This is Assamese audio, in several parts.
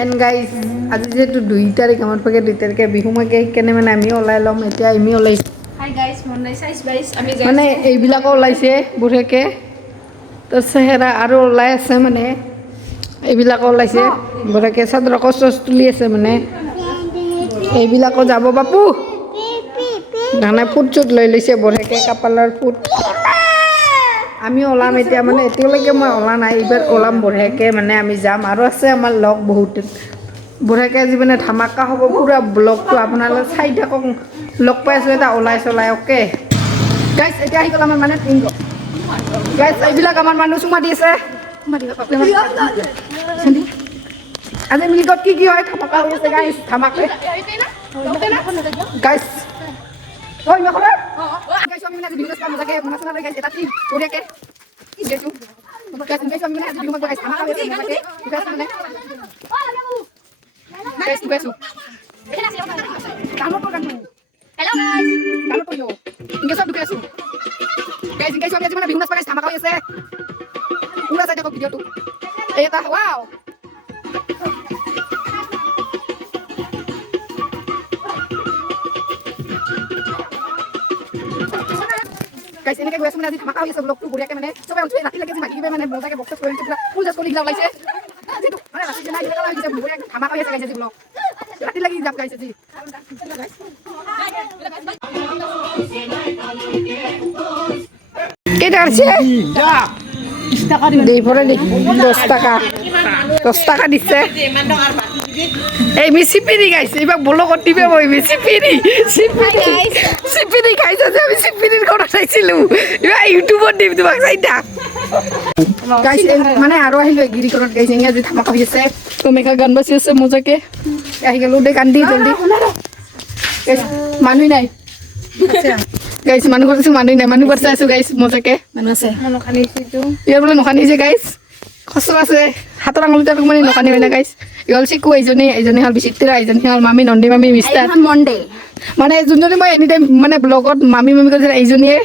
এণ্ড গাইজ আজি যিহেতু 2 তাৰিখ আমাৰ পাকে 2 তাৰিখে বিহু মাকে সেইকাৰণে মানে আমি ওলাই ল'ম এতিয়া আমি ওলাইছোঁ মানে এইবিলাকো ওলাইছে বঢ়িয়াকৈ তো চেহেৰা আৰু ওলাই আছে মানে এইবিলাকো ওলাইছে বঢ়িয়াকৈ চাদৰ কচ তুলি আছে মানে এইবিলাকো যাব বাপু মানে ফুট চুট লৈ লৈছে বঢ়িয়াকৈ কাপালৰ ফুট আমি ওলাম এতিয়া মানে এতিয়ালৈকে মই ওলা নাই এইবাৰ ওলাম বঢ়িয়াকৈ মানে আমি যাম আৰু আছে আমাৰ লগ বহুত বঢ়িয়াকৈ আজি মানে ধামাকা হ'ব পুৰা ব্লগটো আপোনালোকে চাই থাকক লগ পাই আছোঁ এটা ওলাই চলাই অ'কে গাইজ এতিয়া আহি গ'ল আমাৰ মানে গাইজ এইবিলাক আমাৰ মানুহ চুমা দি আছে আজি মিলিকত কি হয় ধামাকা হৈ আছে গাইজ ধামাকা গাইজ oi mejor guys আমি মানে ভিডিও কাম লাগে মছলা লাগে এটা কি ওরেকে দেখো guys আমি মানে ভিডিও করব guys আমার কাছে আছে guys মানে guys কামো করব hello guys কামো করব ইংকে সব ঢুকে আসো guys আমি আজ মানে ভিডিও কাজ ধামাকা হইছে পুরা সাইড দেখো ভিডিওটো এটা wow guys ini kayak gue sebenarnya ধামাকা হইছে ব্লগটো বঢ়িয়াকে মানে সবাই উঠে রাতি লাগে যে মাগি দিবে মানে মজাকে বক্স করে পুরো ফুল জাস্ট করে গিলা লাইছে যেটো মানে রাতি না এটা লাগি যে বঢ়িয়াকে ধামাকা হইছে গাইছে ব্লগ রাতি লাগি যাব গাইছে জি কে দাঁড়ছে 20 টাকা দেই পরে দেই 10 টাকা দিছে এই মিসিপিরি গাইছে এবার বলো করতিবে ওই সিপিরি গাইছে যে আমি সিপিরির কথা চাইছিলু এবার ইউটিউবত দিম তোমাক চাইতা গাইস মানে আরো আহিলো গিরি করত গাইছে ইংয়া যে ধামাকা হইছে তো মেকা গান বাজি আছে মজাকে আহি গেল দে গান দি জলদি মানুই নাই আচ্ছা গাইস মানু করতেছে মানুই নাই মানু করতে আছো গাইস মজাকে মানু আছে নখানি হইতো ইয়ার বলে নখানি যে গাইস খসর আছে হাতৰ আঙুলিটা মানে নখানি হয় না গাইস ইহল চিকু এইজনী হল বিচিত্ৰা এইজনী হল মামি নন্দী মামি মিষ্টাৰ মন্ডে মানে যোনজনী মই এনি টাইম মানে ব্লগত মামি কৈছিল এইজনীয়ে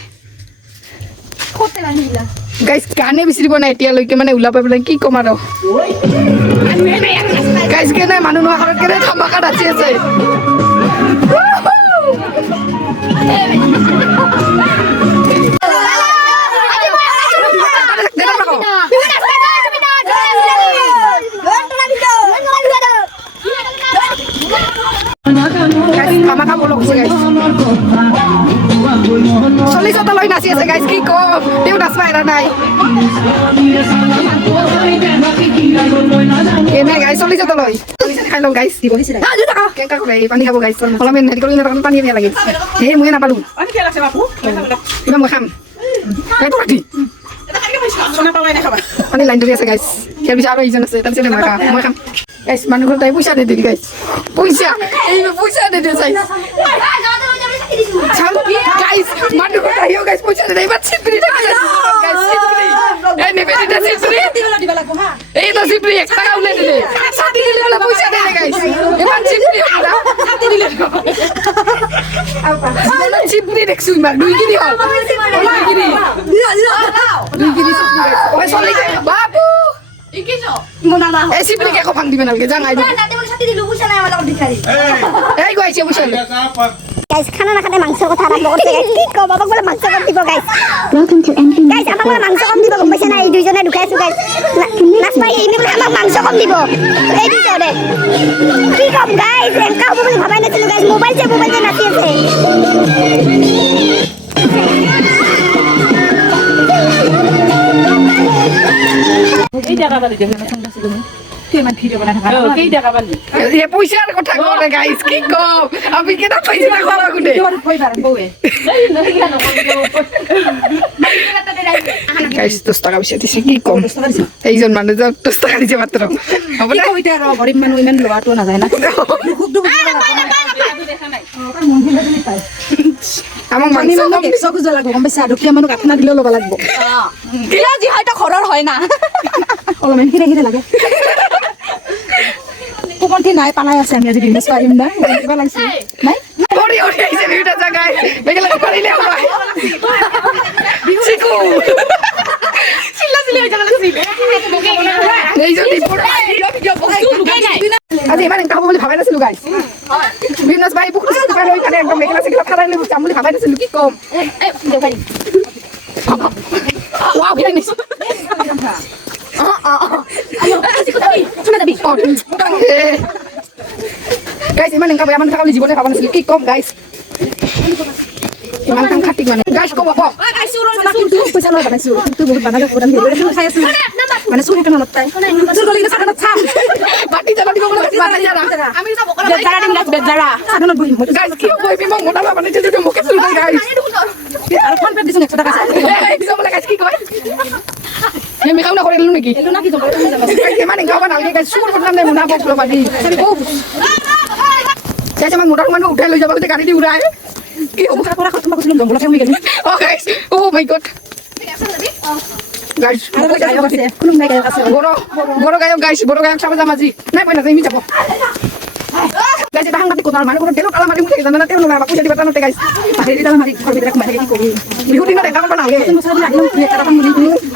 গাইস গানে বিচাৰিব নাই এতিয়ালৈকে মানে ওলা পাই পেলাই কি কম আৰু গাইস কেনে মানুহ নোহোৱা ঘৰত কেনে ধামাকা নাচি আছে ধামাকা ব্লগ আছে গাইস 40 টা লৈ নাচি আছে গাইস কি কম তেও নাচবা এৰা নাই এনে গাইস 40 টা লৈ খাই লও গাইস দিব দিছে কেকা করে পানি খাবো গাইস হলা মেন হেৰি কৰি না পানি নিয়া লাগে হে মই নাপালো পানি কি লাগছে বাপু ইবা মই খাম এই তোটি সোনা পাওয়াই না খাবা পানি লাইন ধৰি আছে গাইস কেৰ বিচাৰ আৰু ইজন আছে তাৰপিছত মই খাম গাইস মানুহ তাই পইচা দে দি গাইস পইচা এই পইচা দে দে চাই গাইস মানুহ তাই গাইস পইচা দে বাট সিপরি টাকা গাইস সিপরি এই নেবে দিটা সিপরি দিবা লাগবো হ্যাঁ এই তো সিপরি 1 টাকা উলে দিলে সাথী দিলে বলে পয়সা দে গাইস এবার সিপরি দিলা সাথী দিলে আপা সিপরি দেখছুই মার দুই গিরি হল দুই গিরি ওই চলে বাবু ইকিছো মোনালা এই সিপরি কে কফাং দিবেন আলকে জান আইবো না দেমন সাথী দিলু বুঝা নাই আমার লাগি ভিখারি এই গাইছে বুঝা গাইস খানা না খাতে মাংস কথা আরম্ভ করতে গাইস কি কও বাবা বলে মাংস কম দিব গাইস গাইস আমাক বলে মাংস কম দিব পয়সা নাই এই দুইজনে ঢুকাইছো গাইস লাস্ট পাই এই বলে আমাক মাংস কম দিব এই দুইজনে কি কম গাইস একা হবে বলে ভাবাই নাছিল গাইস মোবাইল যে নাচি আছে এই টাকা বালি দেন না সঙ্গে ছিল কেমন ভিডিও বানা থাকা এই টাকা বালি এ পয়সার কথা করে গাইস কি কম আমি কেন পয়সা করা গুনে কই পারেন বউয়ে গাইস 10 টাকা বেশি দিছে কি কম এইজন মানুষ 10 টাকা দিছে মাত্র হবে না ওইটা গরিব মানুষ ইমান লোয়াটো না যায় না খুব দুঃখ দেখা নাই ওর মন দিলে তুমি পাই আমাক মানি মানুহ 100 খুজ লাগব গম পাইছা দুখীয়া মানুহ কাঠনা দিলে লব লাগব কিলা জি হয়তো ঘৰৰ হয় না অলমান হিৰে লাগে কোনটি নাই পালাই আছে আমি আজি বিজনেস পাৰিম না কিবা লাগছে নাই ওৰি আইছে ভিডিও জায়গায় বেগলা কৰিলে হয় চিকু চিল্লা চিল্লা হৈ যাবা লাগছে এই যদি ভিডিও আজি ইমান এনেকা হ'ব বুলি ভাবাই নাছিলো গাইছ বিজনেছ বাই পুখুৰী চুখুৰী লৈ কাৰণে একদম মেখেলা চেখেলা ফাৰাই লৈ যাম বুলি ভাবাই নাছিলো কি কম ৱাও ভিডিঅ' নিছ গাইছ ইমান এনেকা বেয়া মানুহ থকা বুলি জীৱনে ভাবা নাছিলো কি কম গাইছ ইমান কাম খাটিক মানে গাইছ কম কম পইচা লৈ বনাইছো তুই বহুত বানালে প্ৰদান কৰি খাই আছো মানে চুৰি কেন নতাই চুৰি কৰি গেছ কানত চাম বাটি জানা দিব বলে বাটি জানা আমি যাব কৰা বেজাৰা দিম গাইছ বেজাৰা সাধনত বহি গাইছ কি বহি মোক মোটা মানে যে মুখে চুৰি কৰি গাইছ আৰু ফোন পে দিছ 100 টাকা এই দিছ বলে গাইছ কি কয় হে মেকাও না কৰিলো নেকি এলো না কি যাব মানে গাবা নালগে গাইছ চুৰ বদনাম নাই মুনা বক বাদি গাইছ মই মোটা মানুহ উঠাই লৈ যাব গতে গাড়ী দি উৰাই কি হ'ব কৰা খতম কৰিছিলো জংগলত হৈ গেল ও গাইছ ও মাই গড গাইছ আৰু গায়ক আছে কোনো নাই গায়ক আছে বড় গায়ক গাইছ বড় গায়ক সাবা জামাজি নাই পয়না যাই মি যাব গাইছ এটা হাঙ্গাতি কোতার মানে কোনো তেলো তালা মারি মুখে জানা না তেলো না পয়সা দিবা তানতে গাইছ বাহিরে তালা মারি ঘর ভিতরে মারি কি করি বিহু দিন দেখা করবা নাগে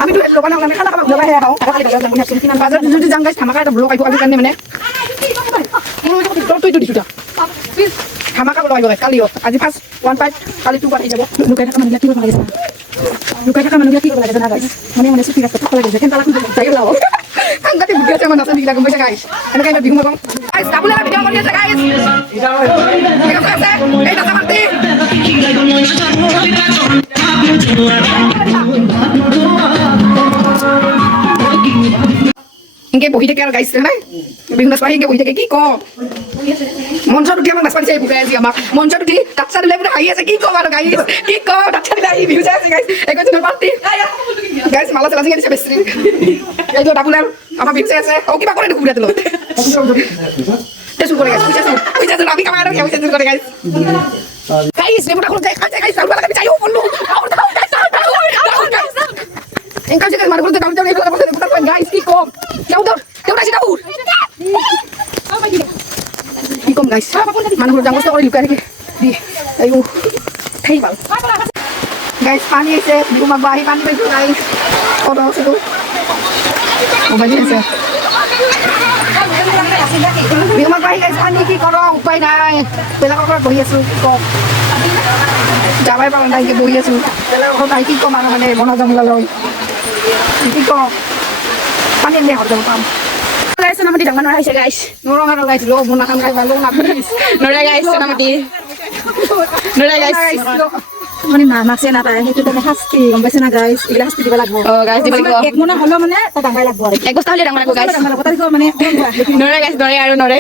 আমি তো লোবা না খানা খাবা লোবা হে হাও খালি বাজার মনে আছে কিনা বাজার যদি যাং গাইছ ধামাকা এটা ব্লক আইবো আমি কানে মানে তুই তো দিছুটা ধামাকা ব্লক আইবো কালিও আজি ফার্স্ট 1 পার্ট কালি 2 পার্ট আই যাব লুকাই থাকা মানুষ কি করবা লাগে লুকাই থাকা মানুষ কি করবা লাগে জানা গাইছ মানে সুতি রাস্তা থাকা লাগে কেন তালা খুঁজে যাই লাও আঙ্গাতে ভিডিও চামা নাসা দিলা গম গাইছ এনে কাই বিহু মাগম গাইছ ডাবুলা ভিডিও কৰি আছে গাইছ এই দাদা মারতে ইনকে বহি থাকে আর গাইছ নাই বিজনেস পাই ইনকে বহি থাকে কি ক মঞ্চত উঠি আমাক নাচপাতি চাই বুকাই আজি আমাক মঞ্চত উঠি ডাক্তার দিলে পুরা হাই আছে কি ক আর গাইছ কি ক ডাক্তার দিলে আই ভিউজ আছে গাইছ একজন পার্টি গাইছ মালা চালা জিগে দিছে বেশি এই তো ডাবুলা আমার ভিউজ আছে ও কিবা করে ঢুকুরা দিল তেসু করে গাইছ কইছা তো আমি কামার কইছা তো করে গাইছ গাইছ নেমটা কোন যাই খাই গাইছ সালবা লাগি যাইও বললু এনকা যে মার বলতে দাও দাও এই বলতে পুরা পয়েন্ট গাইস কি কম দাও দাও দাও রাজি দাও কি কম গাইস মানুষ জাঙ্গস করে লুকাই রেখে দি আইও খাই বাল গাইস পানি এসে বিরুমা বাহি পানি পেছো গাইস কত আছে তো ও বাজি আছে বিরুমা বাহি গাইস পানি কি করো উপায় নাই পেলা করে বহি আছো কম যাবাই পারা নাই কে বহি আছো পেলা কথা কি কম আর মানে বনা জঙ্গল লই কি কম পানি এনে হতে পাম গাইস নামটি ডাঙৰ হৈছে গাইস নৰং আৰু গাইস লো মনা কাম গাই ভালো না প্লিজ নৰে গাইস নামটি নৰে গাইস মানে না মাছে না তাই হেতু মানে শাস্তি গম পাইছ না গাইস ইলা শাস্তি দিব লাগব গাইস দিব লাগব এক মনা হলো মানে তা ডাঙাই লাগব এক বস্তা হলে ডাঙৰ লাগব গাইস মানে নৰে গাইস নৰে আৰু নৰে